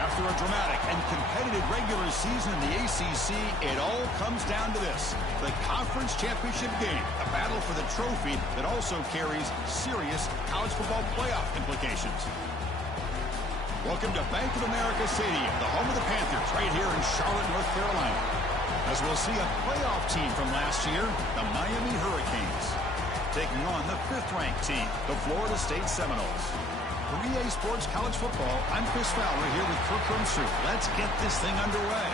After a dramatic and competitive regular season in the ACC, it all comes down to this: the conference championship game, a battle for the trophy that also carries serious college football playoff implications. Welcome to Bank of America Stadium, the home of the Panthers, right here in Charlotte, North Carolina, as we'll see a playoff team from last year, the Miami Hurricanes, taking on the 5th-ranked team, the Florida State Seminoles. For EA Sports College Football, I'm Chris Fowler here with Kirk Rumstrud. Let's get this thing underway.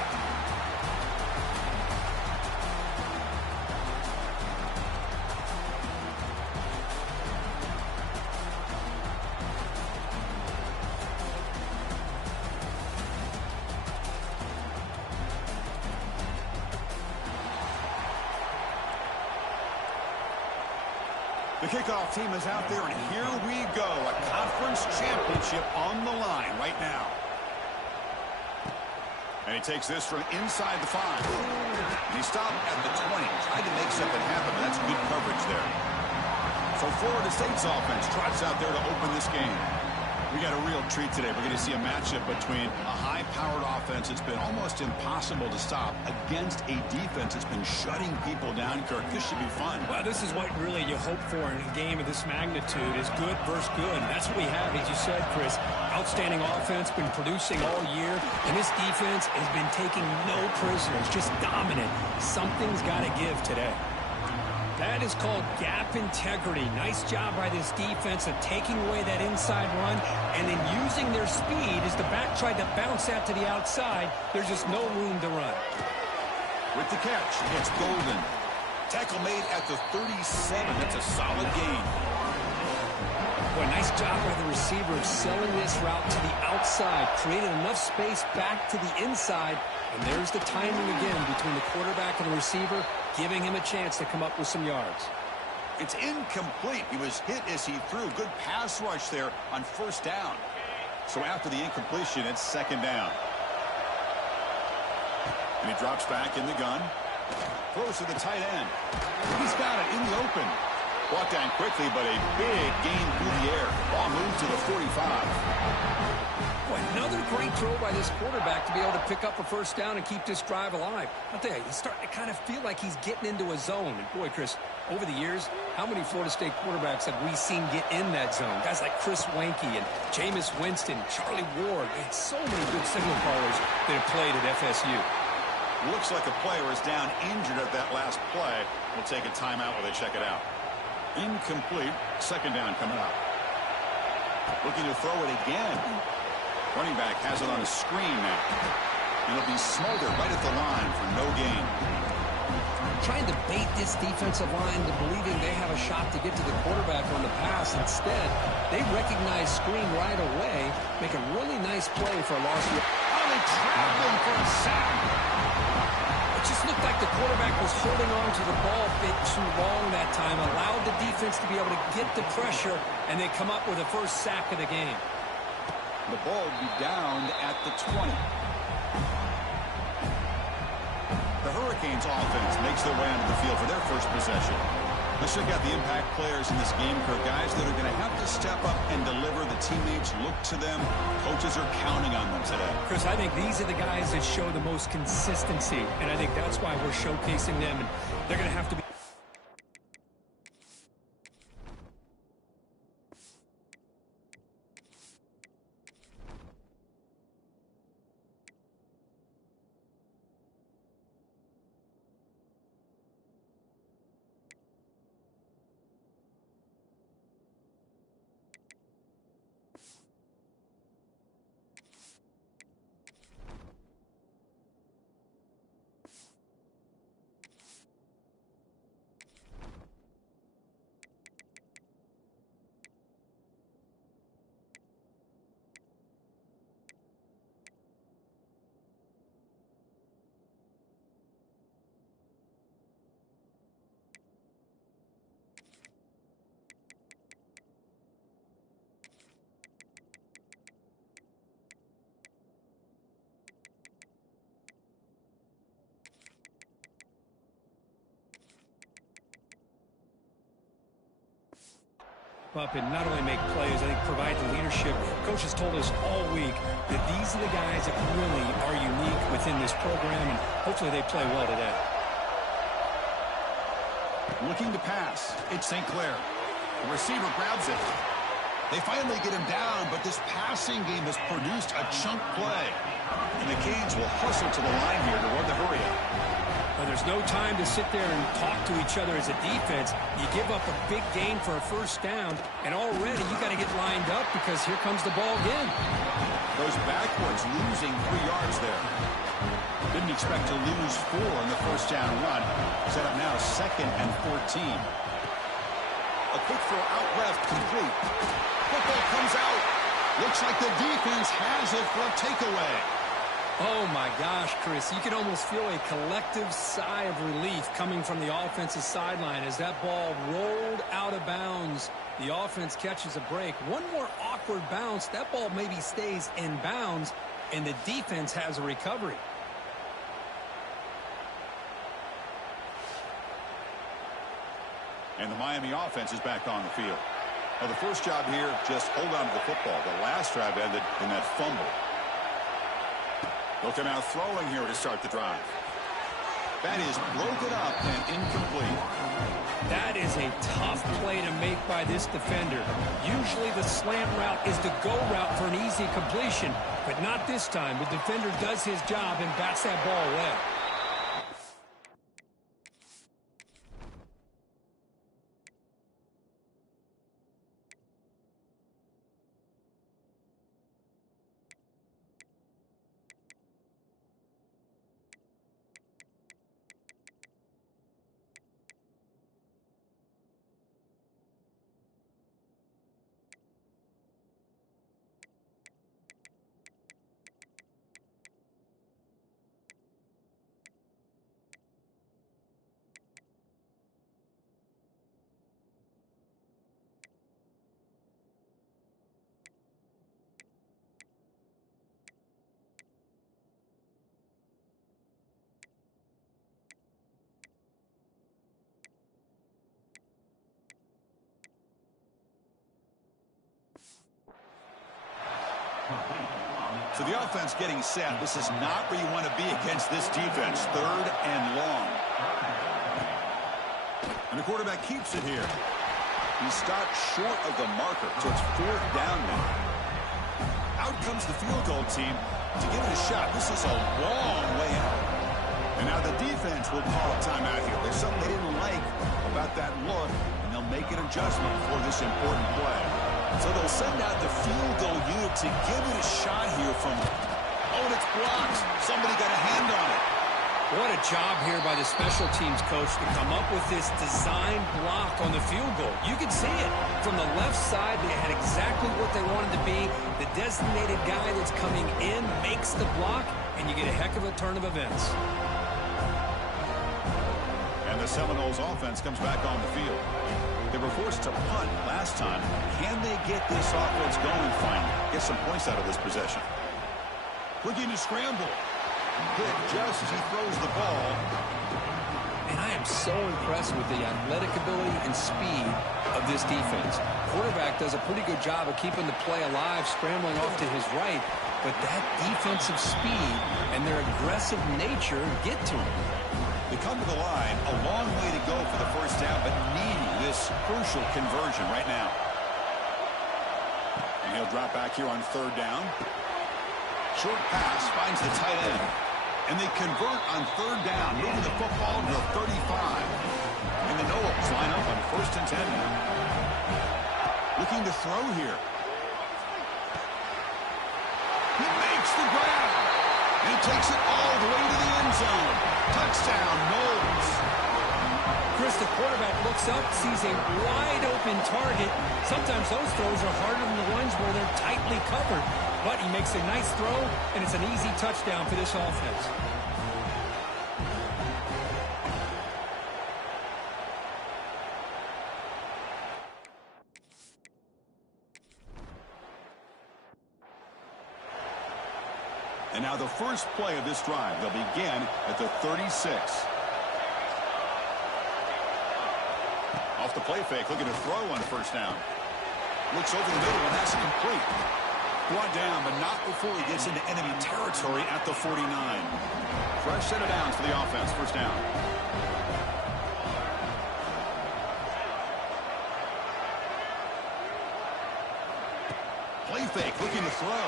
The kickoff team is out there, and here we go. A conference championship on the line right now. And he takes this from inside the 5. And he stopped at the 20. Tried to make something happen, but that's good coverage there. So Florida State's offense trots out there to open this game. We got a real treat today. We're going to see a matchup between a high-powered offense that's been almost impossible to stop against a defense that's been shutting people down. Kirk, this should be fun. Well, this is what really you hope for in a game of this magnitude, is good versus good. And that's what we have, as you said, Chris. Outstanding offense, been producing all year, and this defense has been taking no prisoners, just dominant. Something's got to give today. That is called gap integrity. Nice job by this defense of taking away that inside run and then using their speed as the back tried to bounce that to the outside. There's just no room to run. With the catch, it's Golden. Tackle made at the 37. That's a solid gain. Boy, nice job by the receiver of selling this route to the outside. Created enough space back to the inside. And there's the timing again between the quarterback and the receiver, giving him a chance to come up with some yards. It's incomplete. He was hit as he threw. Good pass rush there on 1st down. So after the incompletion, it's 2nd down. And he drops back in the gun. Throws to the tight end. He's got it in the open. Brought down quickly, but a big gain through the air. Ball moves to the 45. Boy, another great throw by this quarterback to be able to pick up a 1st down and keep this drive alive. I'll tell you, he's starting to kind of feel like he's getting into a zone. And boy, Chris, over the years, how many Florida State quarterbacks have we seen get in that zone? Guys like Chris Wanke and Jameis Winston, Charlie Ward. We had so many good signal callers that have played at FSU. Looks like a player is down injured at that last play. We'll take a timeout while they check it out. Incomplete. 2nd down coming up. Looking to throw it again. Running back has it on a screen now. It'll be smothered right at the line for no gain. Trying to bait this defensive line to believing they have a shot to get to the quarterback on the pass. Instead, they recognize screen right away, make a really nice play for a loss. Oh, they trapped him for a sack. It just looked like the quarterback was holding on to the ball a bit too long that time, allowed the defense to be able to get the pressure, and they come up with a 1st sack of the game. The ball will be down at the 20. The Hurricanes offense makes their way onto the field for their 1st possession. Let's check out the impact players in this game, Kirk. Guys that are going to have to step up and deliver. The teammates look to them. Coaches are counting on them today. Chris, I think these are the guys that show the most consistency, and I think that's why we're showcasing them, and they're going to have to be. up and not only make plays, I think provide the leadership. Coach has told us all week that these are the guys that really are unique within this program, and hopefully they play well today. Looking to pass. It's St. Clair. The receiver grabs it. They finally get him down, but this passing game has produced a chunk play. And the Canes will hustle to the line here to run the hurry up. Well, there's no time to sit there and talk to each other as a defense. You give up a big gain for a first down, and already you got to get lined up because here comes the ball again. Goes backwards, losing 3 yards there. Didn't expect to lose 4 on the first down run. Set up now 2nd and 14. A quick throw out left, complete. Football comes out. Looks like the defense has it for a takeaway. Oh, my gosh, Chris. You can almost feel a collective sigh of relief coming from the offensive sideline as that ball rolled out of bounds. The offense catches a break. One more awkward bounce. That ball maybe stays in bounds, and the defense has a recovery. And the Miami offense is back on the field. Well, the first job here, just hold on to the football. The last drive ended in that fumble. Looking out throwing here to start the drive. That is broken up and incomplete. That is a tough play to make by this defender. Usually the slant route is the go route for an easy completion, but not this time. The defender does his job and bats that ball away. So the offense getting set. This is not where you want to be against this defense. 3rd and long. And the quarterback keeps it here. He stopped short of the marker, so it's 4th down now. Out comes the field goal team to give it a shot. This is a long way out. And now the defense will call a timeout here. There's something they didn't like about that look, and they'll make an adjustment for this important play. So they'll send out the field goal unit to give it a shot here from, oh, and it's blocked. Somebody got a hand on it. What a job here by the special teams coach to come up with this design block on the field goal. You can see it. From the left side, they had exactly what they wanted to be. The designated guy that's coming in makes the block, and you get a heck of a turn of events. And the Seminoles offense comes back on the field. They were forced to punt last time. Can they get this offense going finally? Get some points out of this possession. Looking to scramble. Hit just as he throws the ball. And I am so impressed with the athletic ability and speed of this defense. Quarterback does a pretty good job of keeping the play alive, scrambling off to his right. But that defensive speed and their aggressive nature get to him. They come to the line, a long way to go for the first down, but needing this crucial conversion right now. And he'll drop back here on 3rd down. Short pass finds the tight end. And they convert on 3rd down, moving the football to the 35. And the Noles line up on 1st and 10 now. Looking to throw here. He makes the grab. And he takes it all the way to the end zone. Touchdown, Noles. Chris, the quarterback looks up, sees a wide-open target. Sometimes those throws are harder than the ones where they're tightly covered. But he makes a nice throw, and it's an easy touchdown for this offense. And now the first play of this drive. They'll begin at the 36. Off the play fake, looking to throw on 1st down. Looks over the middle, and that's complete. Brought down, but not before he gets into enemy territory at the 49. Fresh set of downs for the offense. First down. Play fake, looking to throw.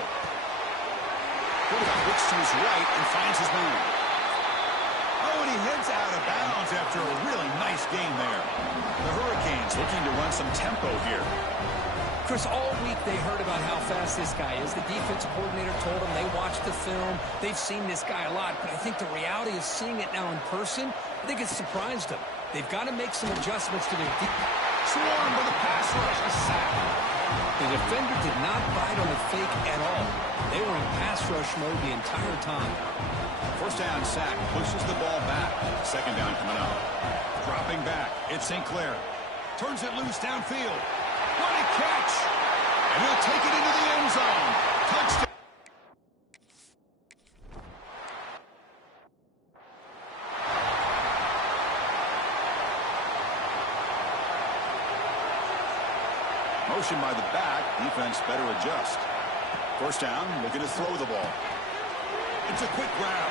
Quarterback looks to his right and finds his man. Oh, and he heads out of bounds after a really nice game there. The Hurricanes looking to run some tempo here. Chris, all week they heard about how fast this guy is. The defensive coordinator told them they watched the film. They've seen this guy a lot, but I think the reality is seeing it now in person, I think it's surprised them. They've got to make some adjustments to their defense. Swarm with a pass rush, a sack. The defender did not bite on the fake at all. They were in pass rush mode the entire time. First down sack, pushes the ball back. Second down coming up. Dropping back, it's St. Clair. Turns it loose downfield. What a catch! And he'll take it into the end zone. Touchdown. Motion by the back. Defense better adjust. First down, looking to throw the ball. It's a quick grab.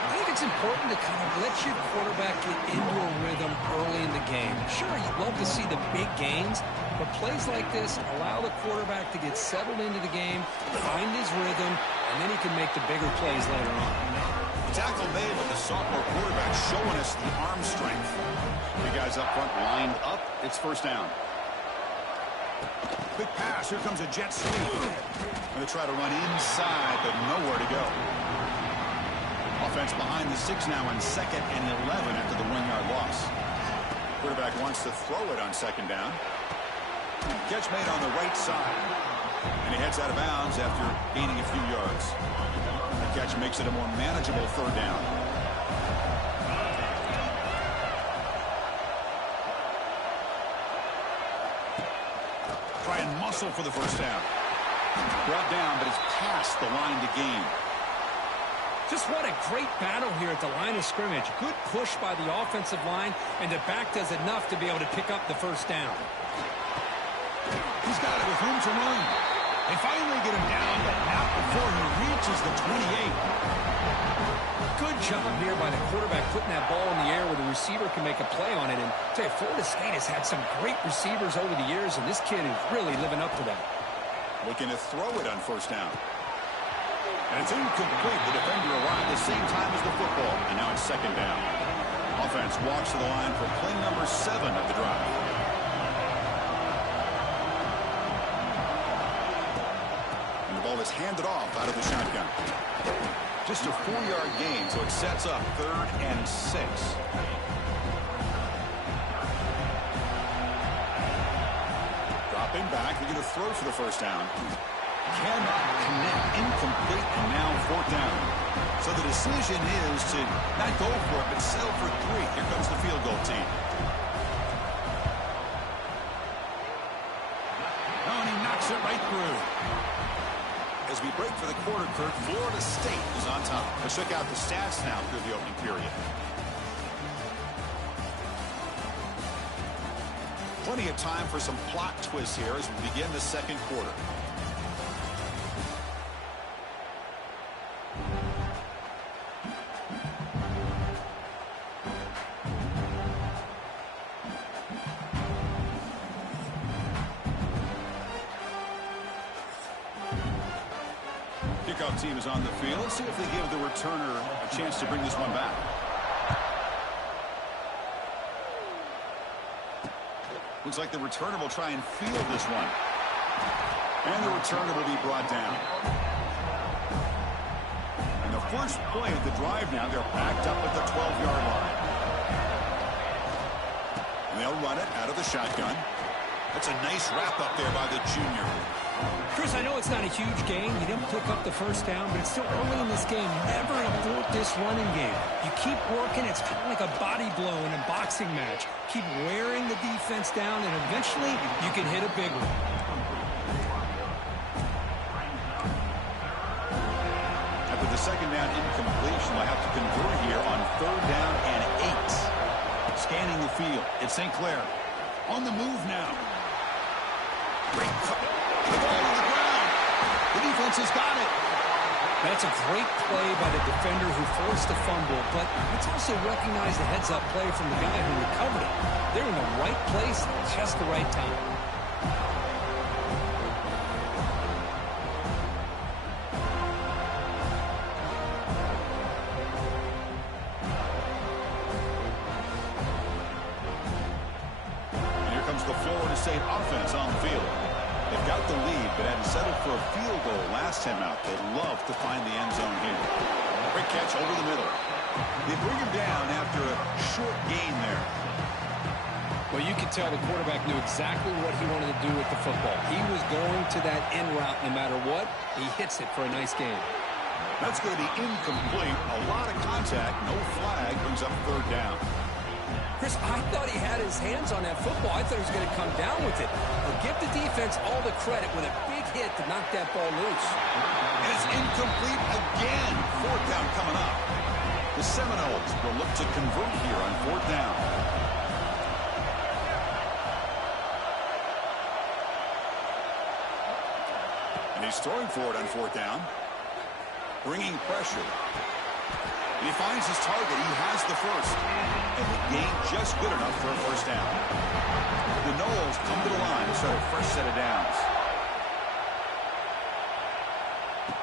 I think it's important to kind of let your quarterback get into a rhythm early in the game. Sure, you'd love to see the big gains, but plays like this allow the quarterback to get settled into the game, find his rhythm, and then he can make the bigger plays later on. The tackle made with the sophomore quarterback showing us the arm strength. The guys up front lined up. It's first down. Quick pass. Here comes a jet sweep. Going to try to run inside, but nowhere to go. Offense behind the 6 now on 2nd and 11 after the 1-yard loss. Quarterback wants to throw it on 2nd down. Catch made on the right side. And he heads out of bounds after gaining a few yards. The catch makes it a more manageable 3rd down. Try and muscle for the first down. Brought down, but it's past the line to gain. Just what a great battle here at the line of scrimmage. Good push by the offensive line, and the back does enough to be able to pick up the first down. He's got it with room to run. They finally get him down, but not before he reaches the 28. Good job here by the quarterback putting that ball in the air where the receiver can make a play on it. And I tell you, Florida State has had some great receivers over the years, and this kid is really living up to that. Looking to throw it on first down. And it's incomplete. The defender arrived the same time as the football. And now it's 2nd down. Offense walks to the line for play number 7 of the drive. And the ball is handed off out of the shotgun. Just a 4-yard gain, so it sets up 3rd and 6. Dropping back, they're going to throw for the first down. Cannot connect, incomplete, and now 4th down. So the decision is to not go for it, but settle for 3. Here comes the field goal team. Oh, and he knocks it right through. As we break for the quarter, Kurt, Florida State is on top. Let's check out the stats now through the opening period. Plenty of time for some plot twists here as we begin the 2nd quarter. Kickoff team is on the field. Let's see if they give the returner a chance to bring this one back. Looks like the returner will try and field this one. And the returner will be brought down. And the first play of the drive now, they're backed up at the 12-yard line. And they'll run it out of the shotgun. That's a nice wrap up there by the junior. Chris, I know it's not a huge gain. You didn't pick up the first down, but it's still early in this game. Never abort this running game. You keep working. It's kind of like a body blow in a boxing match. Keep wearing the defense down, and eventually you can hit a big one. After the 2nd down incompletion, they'll have to convert here on 3rd down and 8. Scanning the field. It's St. Clair. On the move now. Great cut. The ball to the ground. The defense has got it. That's a great play by the defender who forced the fumble, but let's also recognize the heads-up play from the guy who recovered it. They're in the right place at just the right time. And here comes the Florida State offense on the field. They've got the lead, but hadn't settled for a field goal last time out. They'd love to find the end zone here. Great catch over the middle. They bring him down after a short gain there. Well, you could tell the quarterback knew exactly what he wanted to do with the football. He was going to that end route no matter what. He hits it for a nice gain. That's going to be incomplete. A lot of contact. No flag. Brings up third down. Chris, I thought he had his hands on that football. I thought he was going to come down with it. But give the defense all the credit with a big hit to knock that ball loose. And it's incomplete again. Fourth down coming up. The Seminoles will look to convert here on fourth down. And he's throwing for it on fourth down. Bringing pressure. And he finds his target. He has the first. And the gain just good enough for a first down. The Noles come to the line to start a fresh set of downs.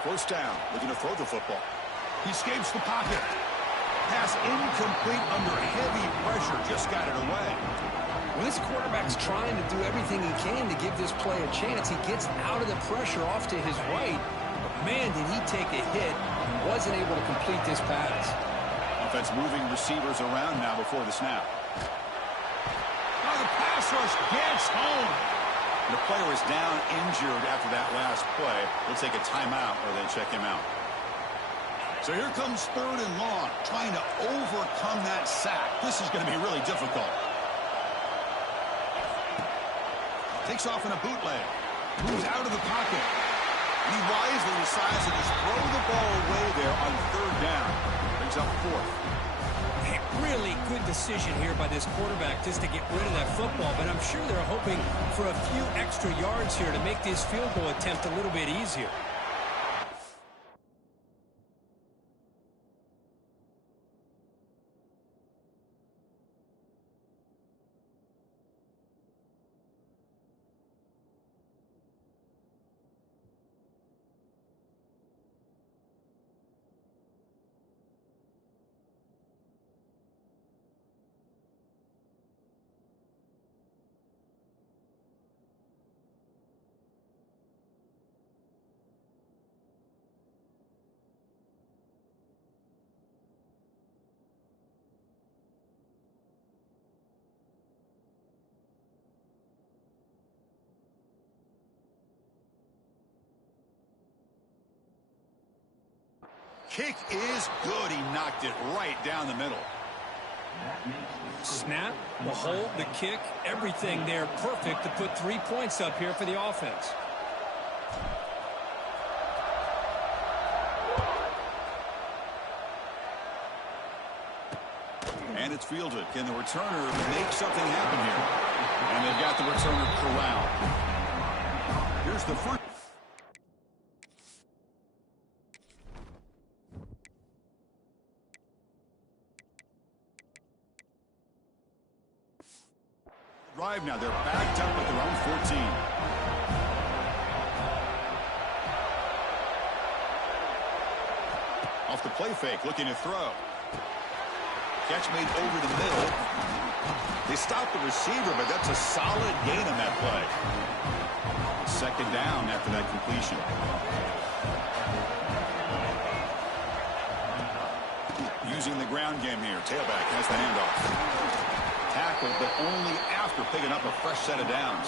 First down, looking to throw the football. He escapes the pocket. Pass incomplete under heavy pressure. Just got it away. Well, this quarterback's trying to do everything he can to give this play a chance. He gets out of the pressure off to his right. But, man, did he take a hit and wasn't able to complete this pass. Offense moving receivers around now before the snap. Oh, the pass rush gets home. The player is down injured after that last play. We'll take a timeout or then check him out. So here comes third and long, trying to overcome that sack. This is going to be really difficult. Takes off in a bootleg. Moves out of the pocket. He wisely decides to just throw the ball away there on third down. Brings up fourth. A really good decision here by this quarterback just to get rid of that football, but I'm sure they're hoping for a few extra yards here to make this field goal attempt a little bit easier. Kick is good. He knocked it right down the middle. Snap, the hold, the kick, everything there perfect to put 3 points up here for the offense. And it's fielded. Can the returner make something happen here? And they've got the returner corralled. Here's the first. Drive now. They're backed up at their own 14. Off the play fake, looking to throw. Catch made over the middle. They stopped the receiver, but that's a solid gain on that play. Second down after that completion. Using the ground game here. Tailback has the handoff. Tackled, but only after picking up a fresh set of downs.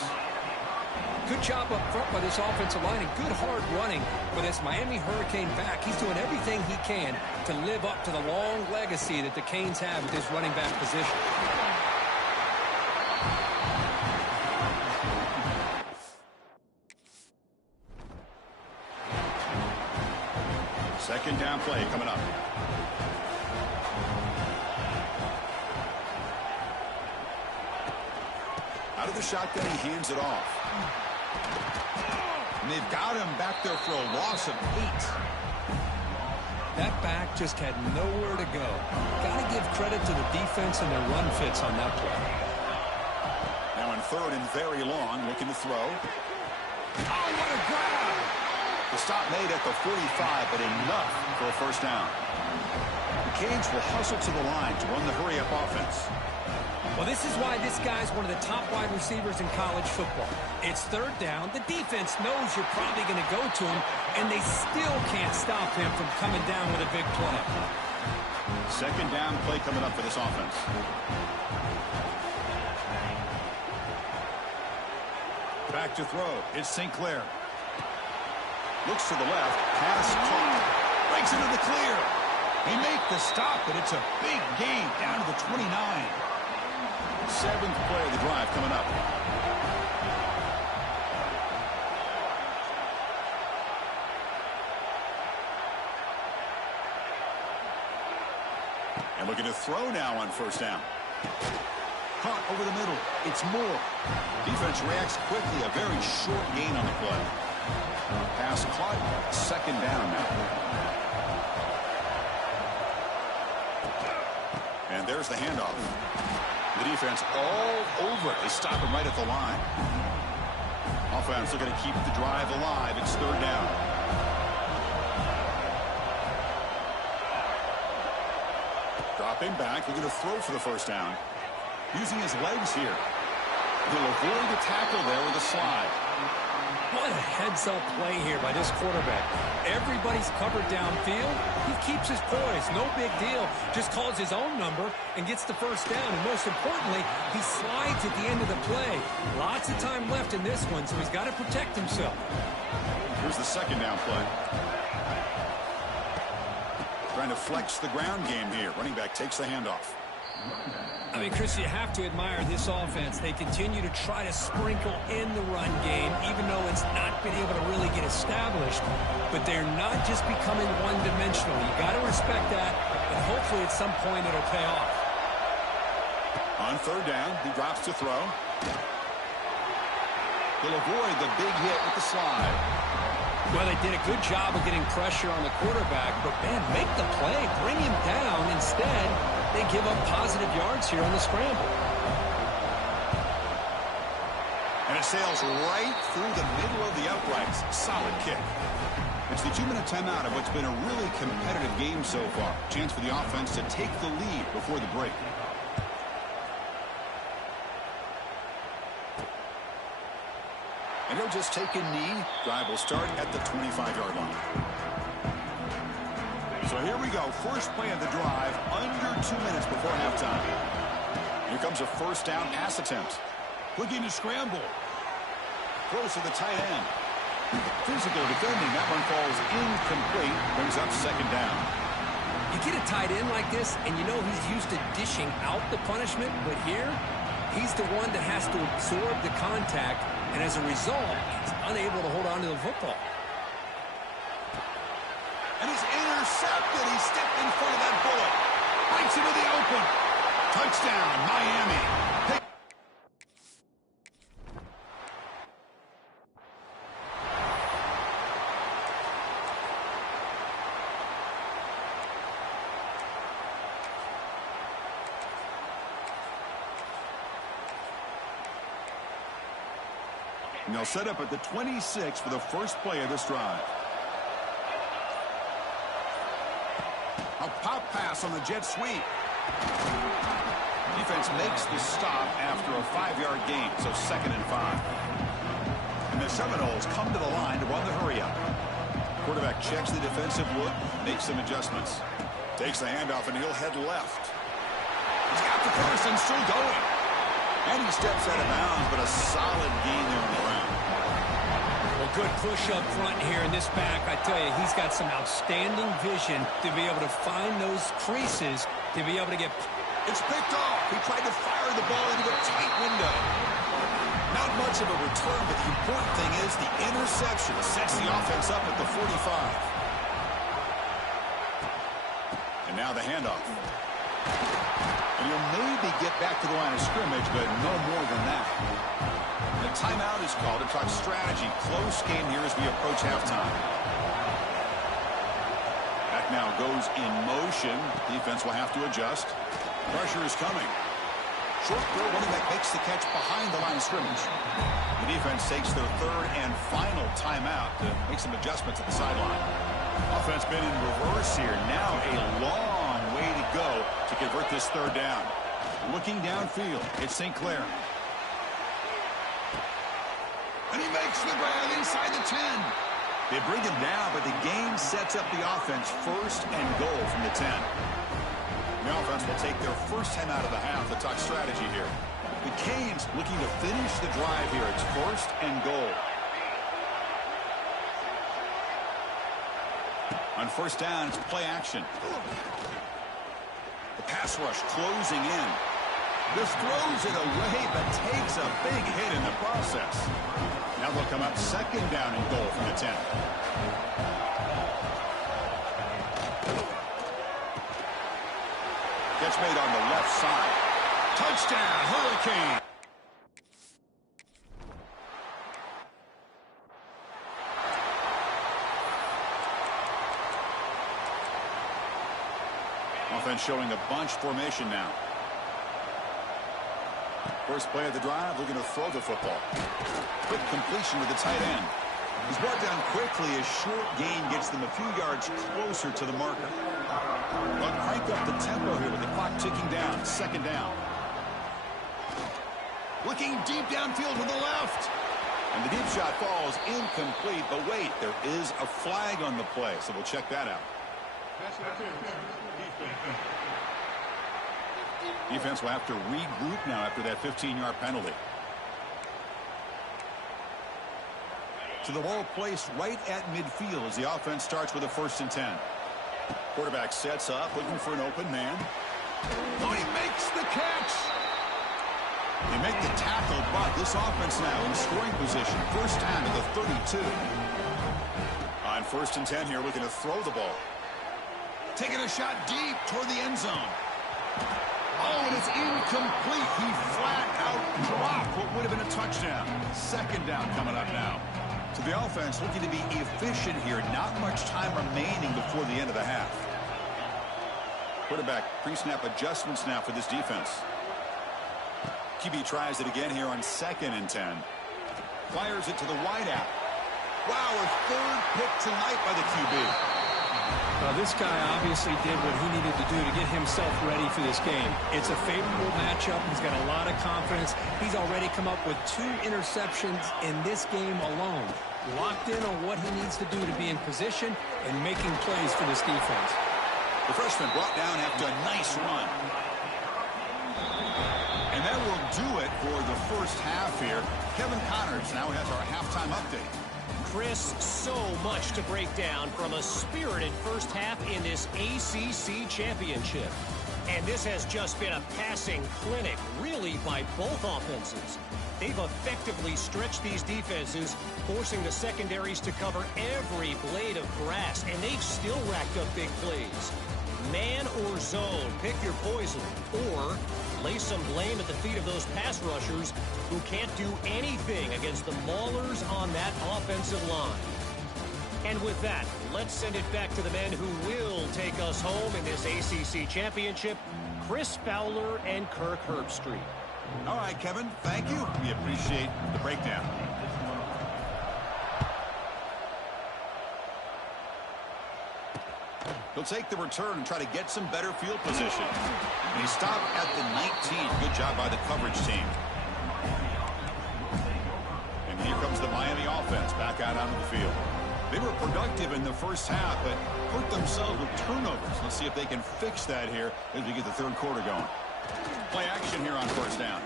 Good job up front by this offensive line and good hard running for this Miami Hurricane back. He's doing everything he can to live up to the long legacy that the Canes have at this running back position. Second down play coming up. Out of the shotgun, he hands it off. And they've got him back there for a loss of 8. That back just had nowhere to go. Got to give credit to the defense and their run fits on that play. Now in 3rd and very long, looking to throw. Oh, what a grab! The stop made at the 45, but enough for a first down. The Canes will hustle to the line to run the hurry-up offense. Well, this is why this guy's one of the top wide receivers in college football. It's 3rd down. The defense knows you're probably going to go to him, and they still can't stop him from coming down with a big play. 2nd down play coming up for this offense. Back to throw. It's Sinclair. Looks to the left. Pass caught. Breaks into the clear. They make the stop, but it's a big gain down to the 29. 7th play of the drive coming up. And looking to throw now on 1st down. Caught over the middle. It's Moore. Defense reacts quickly. A very short gain on the play. Pass caught. 2nd down now. And there's the handoff. The defense all over it. They stop him right at the line. Offense looking to keep the drive alive. It's 3rd down. Dropping back, looking to throw for the 1st down. Using his legs here. He'll avoid the tackle there with a slide. What a heads-up play here by this quarterback. Everybody's covered downfield. He keeps his poise. No big deal. Just calls his own number and gets the 1st down. And most importantly, he slides at the end of the play. Lots of time left in this one, so he's got to protect himself. Here's the 2nd down play. Trying to flex the ground game here. Running back takes the handoff. I mean, Chris, you have to admire this offense. They continue to try to sprinkle in the run game, even though it's not been able to really get established. But they're not just becoming one-dimensional. You got to respect that, and hopefully at some point it'll pay off. On 3rd down, he drops to throw. He'll avoid the big hit with the slide. Well, they did a good job of getting pressure on the quarterback, but, man, make the play. Bring him down. Instead, they give up positive yards here on the scramble. And it sails right through the middle of the uprights. Solid kick. It's the 2-minute timeout of what's been a really competitive game so far. Chance for the offense to take the lead before the break. And he'll just take a knee. Drive will start at the 25-yard line. So here we go. First play of the drive, under 2 minutes before halftime. Here comes a 1st down pass attempt. Looking to scramble. Throws to the tight end. Physical defending. That one falls incomplete. Brings up 2nd down. You get a tight end like this, and you know he's used to dishing out the punishment, but here, he's the one that has to absorb the contact, and as a result, he's unable to hold on to the football. And he's intercepted. He stepped in front of that bullet. Breaks into the open. Touchdown, Miami. And they'll set up at the 26 for the first play of this drive. A pop pass on the jet sweep. Defense makes the stop after a 5-yard gain, so 2nd and 5. And the Seminoles come to the line to run the hurry-up. Quarterback checks the defensive look, makes some adjustments. Takes the handoff, and he'll head left. He's got the first and still going. And he steps out of bounds, but a solid gain there on the ground. Well, good push up front here in this back. I tell you, he's got some outstanding vision to be able to find those creases, to be able to get... It's picked off. He tried to fire the ball into a tight window. Not much of a return, but the important thing is the interception sets the offense up at the 45. And now the handoff. And he'll maybe get back to the line of scrimmage, but no more than that. The timeout is called to talk strategy. Close game here as we approach halftime. Back now goes in motion. Defense will have to adjust. Pressure is coming. Short throw, running back makes the catch behind the line of scrimmage. The defense takes their third and final timeout to make some adjustments at the sideline. Offense been in reverse here. Now a long way to go to convert this third down. Looking downfield, it's St. Clair. And he makes the grab inside the 10. They bring him down, but the game sets up the offense first and goal from the 10. The offense will take their first time out of the half to talk strategy here. The Canes looking to finish the drive here. It's first and goal. On first down, it's play action. The pass rush closing in. This throws it away, but takes a big hit in the process. Now they'll come up second down and goal from the 10. Catch made on the left side. Touchdown, Hurricane. Offense showing a bunch formation now. First play of the drive, looking to throw the football. Quick completion with the tight end. He's brought down quickly. A short gain gets them a few yards closer to the marker. They'll crank up the tempo here with the clock ticking down. Second down. Looking deep downfield to the left. And the deep shot falls incomplete. But wait, there is a flag on the play, so we'll check that out. Defense will have to regroup now after that 15-yard penalty. So the ball placed right at midfield as the offense starts with a first and 10. Quarterback sets up, looking for an open man. Oh, he makes the catch. They make the tackle, but this offense now in scoring position. First down to the 32. On first and 10 here, looking to throw the ball. Taking a shot deep toward the end zone. Oh, and it's incomplete. He flat out dropped what would have been a touchdown. Second down coming up now. So the offense looking to be efficient here. Not much time remaining before the end of the half. Quarterback pre-snap adjustments now for this defense. QB tries it again here on second and 10. Fires it to the wideout. Wow, a third pick tonight by the QB. This guy obviously did what he needed to do to get himself ready for this game. It's a favorable matchup. He's got a lot of confidence. He's already come up with 2 interceptions in this game alone. Locked in on what he needs to do to be in position and making plays for this defense. The freshman brought down after a nice run. And that will do it for the first half here. Kevin Connors now has our halftime update. Chris, so much to break down from a spirited first half in this ACC championship. And this has just been a passing clinic, really, by both offenses. They've effectively stretched these defenses, forcing the secondaries to cover every blade of grass, and they've still racked up big plays. Man or zone, pick your poison, or lay some blame at the feet of those pass rushers who can't do anything against the maulers on that offensive line. And with that, let's send it back to the men who will take us home in this ACC championship, Chris Fowler and Kirk Herbstreit. All right, Kevin, thank you. We appreciate the breakdown. He'll take the return and try to get some better field position. And he stopped at the 19. Good job by the coverage team. And here comes the Miami offense back out onto the field. They were productive in the first half, but hurt themselves with turnovers. Let's see if they can fix that here as we get the third quarter going. Play action here on first down.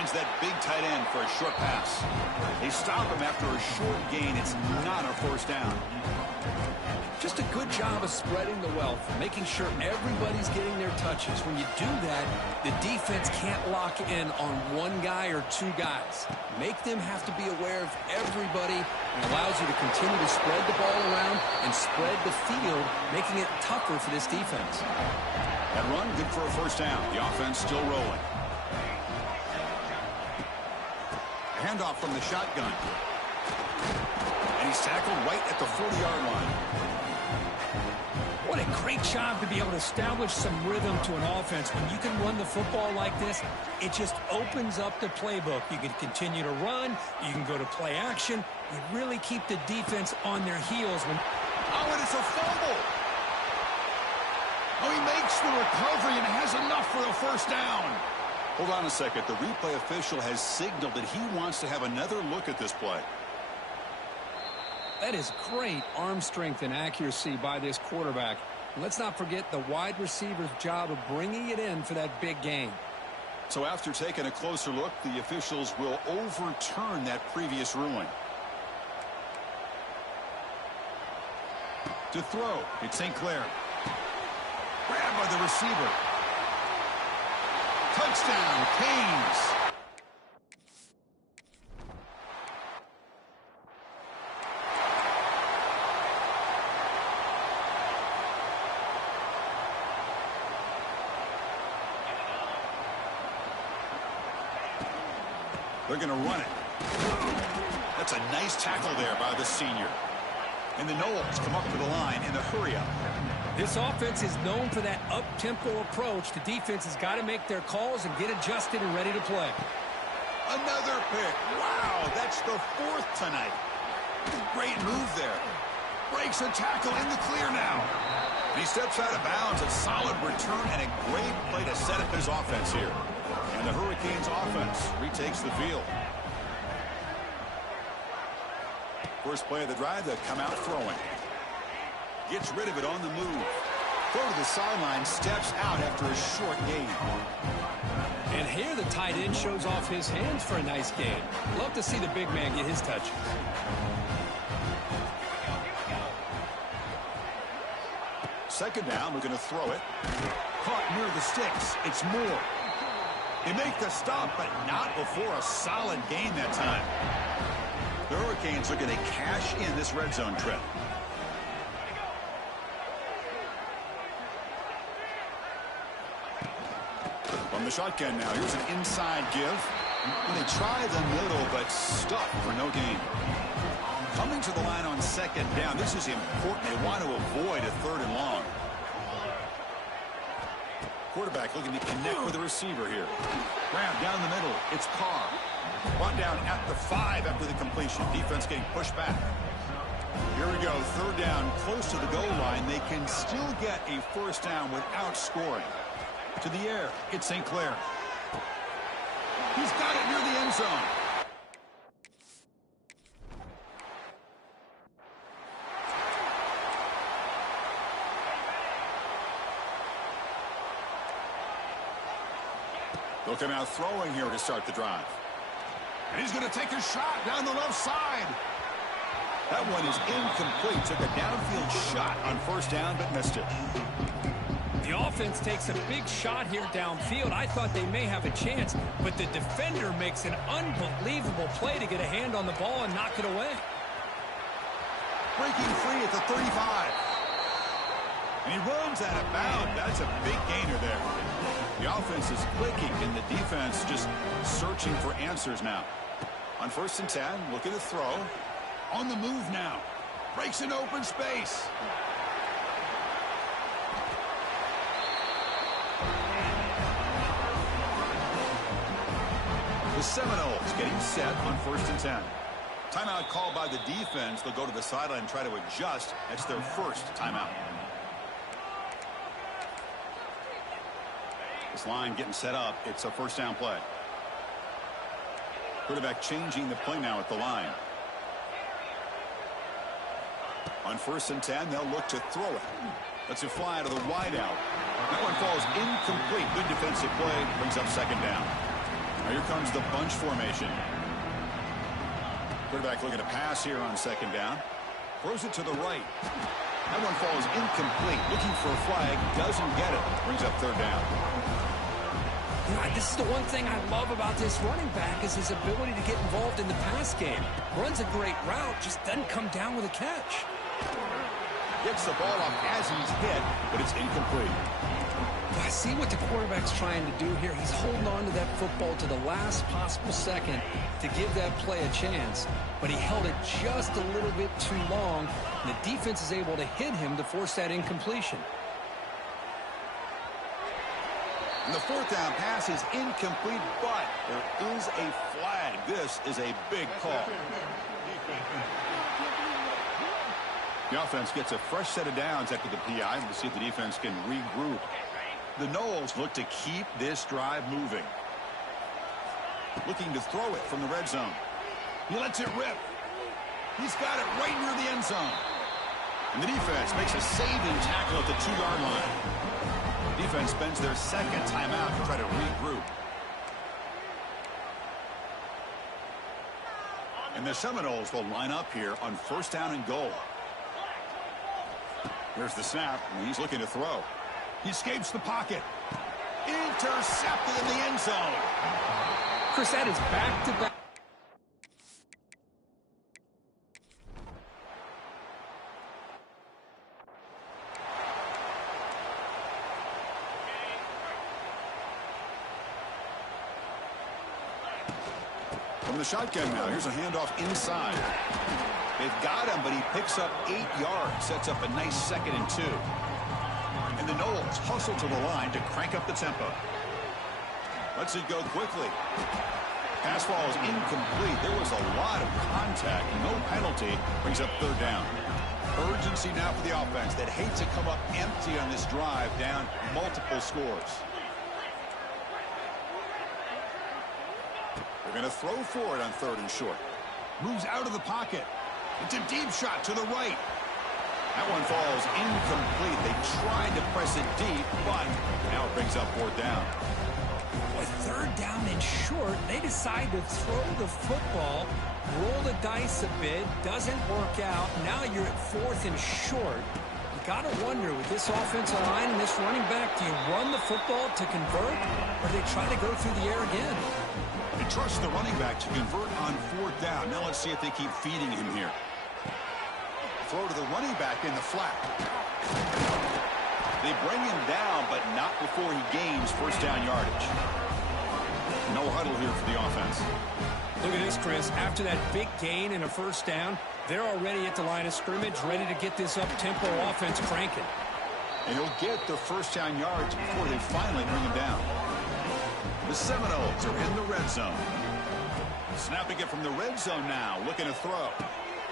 Finds that big tight end for a short pass. They stop him after a short gain. It's not a first down. Just a good job of spreading the wealth, making sure everybody's getting their touches. When you do that, the defense can't lock in on one guy or two guys. Make them have to be aware of everybody, and allows you to continue to spread the ball around and spread the field, making it tougher for this defense. That run, good for a first down. The offense still rolling. Handoff from the shotgun. And he's tackled right at the 40-yard line. What a great job to be able to establish some rhythm to an offense. When you can run the football like this, it just opens up the playbook. You can continue to run. You can go to play action. You really keep the defense on their heels. Oh, and it's a fumble. Oh, he makes the recovery and has enough for a first down. Hold on a second. The replay official has signaled that he wants to have another look at this play. That is great arm strength and accuracy by this quarterback. And let's not forget the wide receiver's job of bringing it in for that big gain. So after taking a closer look, the officials will overturn that previous ruling. To throw, it's St. Clair. Grabbed by the receiver. Touchdown, Canes. They're going to run it. That's a nice tackle there by the senior. And the Knowles come up to the line in the hurry-up. This offense is known for that up-tempo approach. The defense has got to make their calls and get adjusted and ready to play. Another pick. Wow, that's the fourth tonight. Great move there. Breaks a tackle in the clear now. And he steps out of bounds. A solid return and a great play to set up his offense here. And the Hurricanes offense retakes the field. First play of the drive, they come out throwing. Gets rid of it on the move. Throw to the sideline, steps out after a short gain. And here the tight end shows off his hands for a nice gain. Love to see the big man get his touches. Second down, we're going to throw it. Caught near the sticks. It's Moore. They make the stop, but not before a solid gain that time. The Hurricanes are going to cash in this red zone trip. From the shotgun now, here's an inside give. And they try the middle, but stuck for no gain. Coming to the line on second down, this is important. They want to avoid a third and long. Quarterback looking to connect with the receiver here. Grab down the middle. It's Carr. Brought down at the 5 after the completion. Defense getting pushed back. Here we go. Third down, close to the goal line. They can still get a first down without scoring. To the air, it's St. Clair. He's got it near the end zone. They'll come out throwing here to start the drive. And he's going to take a shot down the left side. That one is incomplete. Took a downfield shot on first down, but missed it. The offense takes a big shot here downfield. I thought they may have a chance, but the defender makes an unbelievable play to get a hand on the ball and knock it away. Breaking free at the 35. And he runs out of bounds. That's a big gainer there. The offense is clicking, and the defense just searching for answers now. On first and 10, looking to throw. On the move now. Breaks an open space. The Seminoles getting set on first and 10. Timeout called by the defense. They'll go to the sideline and try to adjust. That's their first timeout. This line getting set up. It's a first down play. Quarterback changing the play now at the line. On first and 10, they'll look to throw it. Lets it fly to the wideout. That one falls incomplete. Good defensive play. Brings up second down. Now here comes the bunch formation. Quarterback looking to pass here on second down. Throws it to the right. That one falls incomplete. Looking for a flag. Doesn't get it. Brings up third down. You know, this is the one thing I love about this running back is his ability to get involved in the pass game. Runs a great route, just doesn't come down with a catch. Gets the ball up as he's hit, but it's incomplete. I see what the quarterback's trying to do here. He's holding on to that football to the last possible second to give that play a chance. But he held it just a little bit too long. And the defense is able to hit him to force that incompletion. And the fourth down pass is incomplete, but there is a flag. This is a big call. The offense gets a fresh set of downs after the PI to see if the defense can regroup. The Noles look to keep this drive moving. Looking to throw it from the red zone. He lets it rip. He's got it right near the end zone. And the defense makes a saving tackle at the 2-yard line. Defense spends their second timeout to try to regroup. And the Seminoles will line up here on first down and goal. Here's the snap, and he's looking to throw. He escapes the pocket. Intercepted in the end zone. Chris, that is back-to-back. From the shotgun now, here's a handoff inside. They've got him, but he picks up 8 yards, sets up a nice 2nd and 2. And the Noles hustle to the line to crank up the tempo. Lets it go quickly. Pass ball is incomplete. There was a lot of contact. No penalty. Brings up third down. Urgency now for the offense that hates to come up empty on this drive, down multiple scores. They're going to throw for it on 3rd and short. Moves out of the pocket. It's a deep shot to the right. That one falls incomplete. They tried to press it deep, but now it brings up 4th down. With 3rd down and short, they decide to throw the football, roll the dice a bit, doesn't work out. Now you're at 4th and short. You got to wonder, with this offensive line and this running back, do you run the football to convert, or do they try to go through the air again? They trust the running back to convert on 4th down. Now let's see if they keep feeding him here. Throw to the running back in the flat. They bring him down, but not before he gains first down yardage. No huddle here for the offense. Look at this, Chris. After that big gain and a first down, they're already at the line of scrimmage, ready to get this up-tempo offense cranking. And he'll get the first down yards before they finally bring him down. The Seminoles are in the red zone. Snapping it from the red zone now, looking to throw.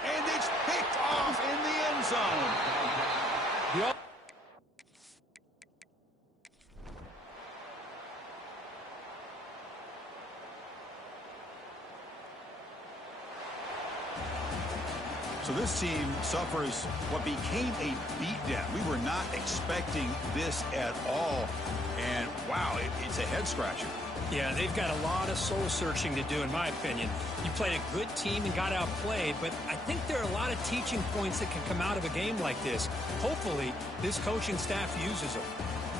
And it's picked off in the end zone. Yep. So this team suffers what became a beatdown. We were not expecting this at all. And, wow, it's a head-scratcher. Yeah, they've got a lot of soul-searching to do, in my opinion. You played a good team and got outplayed, but I think there are a lot of teaching points that can come out of a game like this. Hopefully, this coaching staff uses them.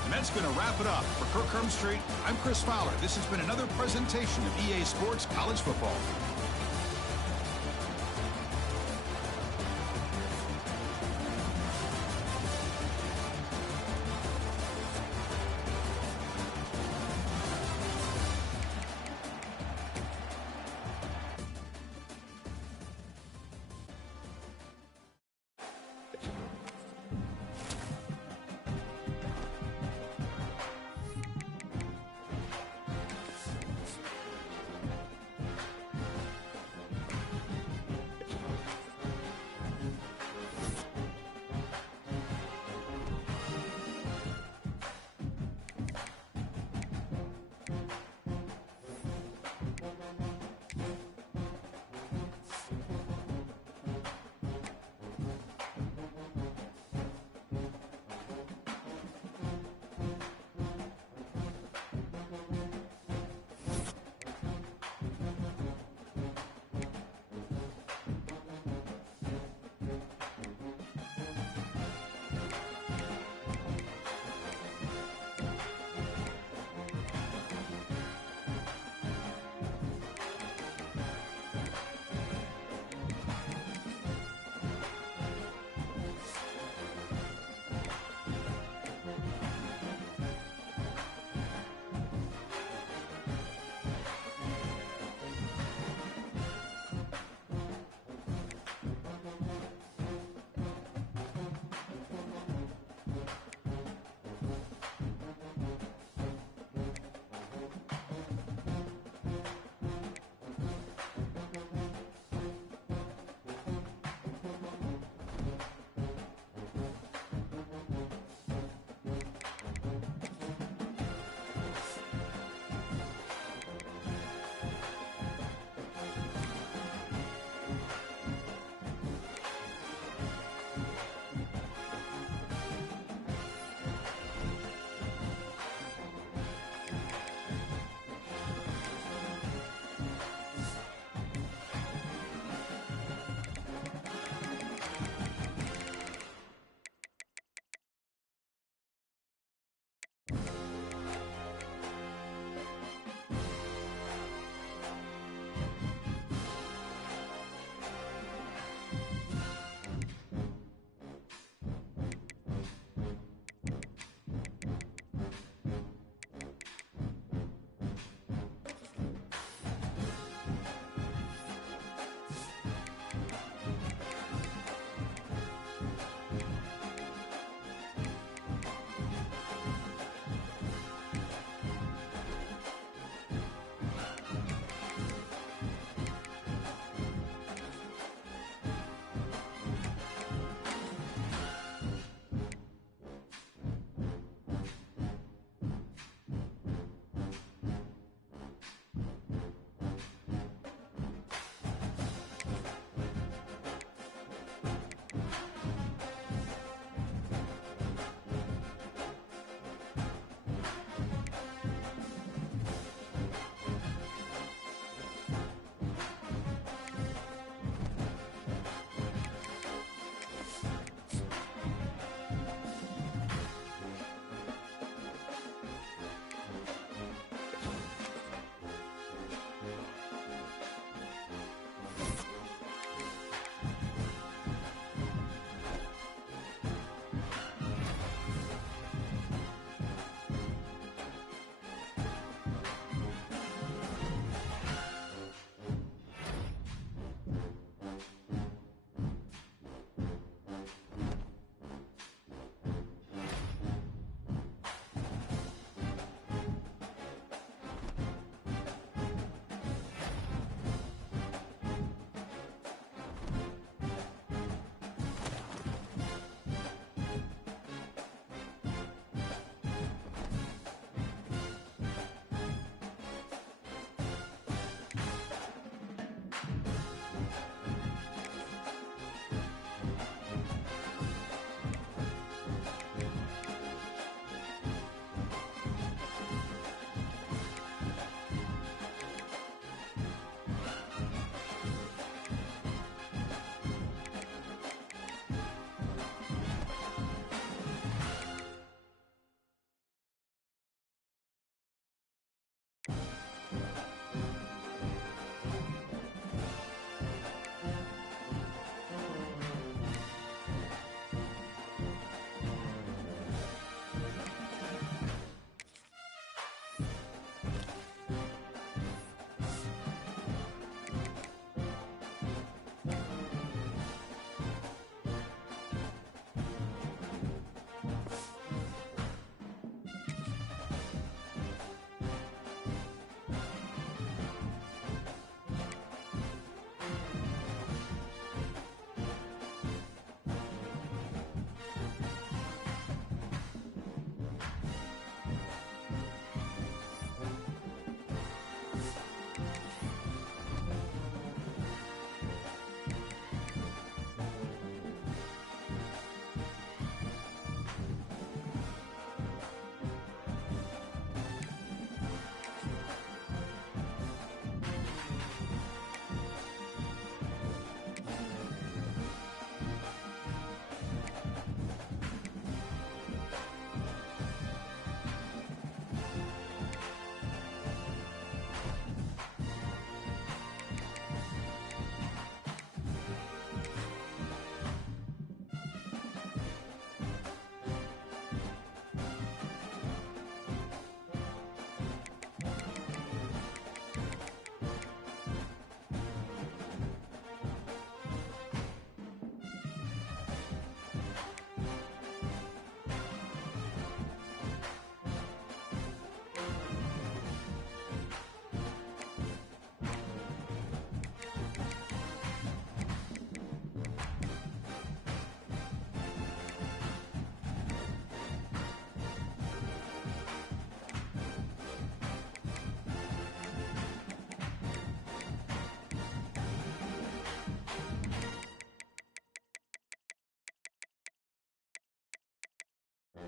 And that's going to wrap it up. For Kirk Hermstreet, I'm Chris Fowler. This has been another presentation of EA Sports College Football.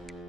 you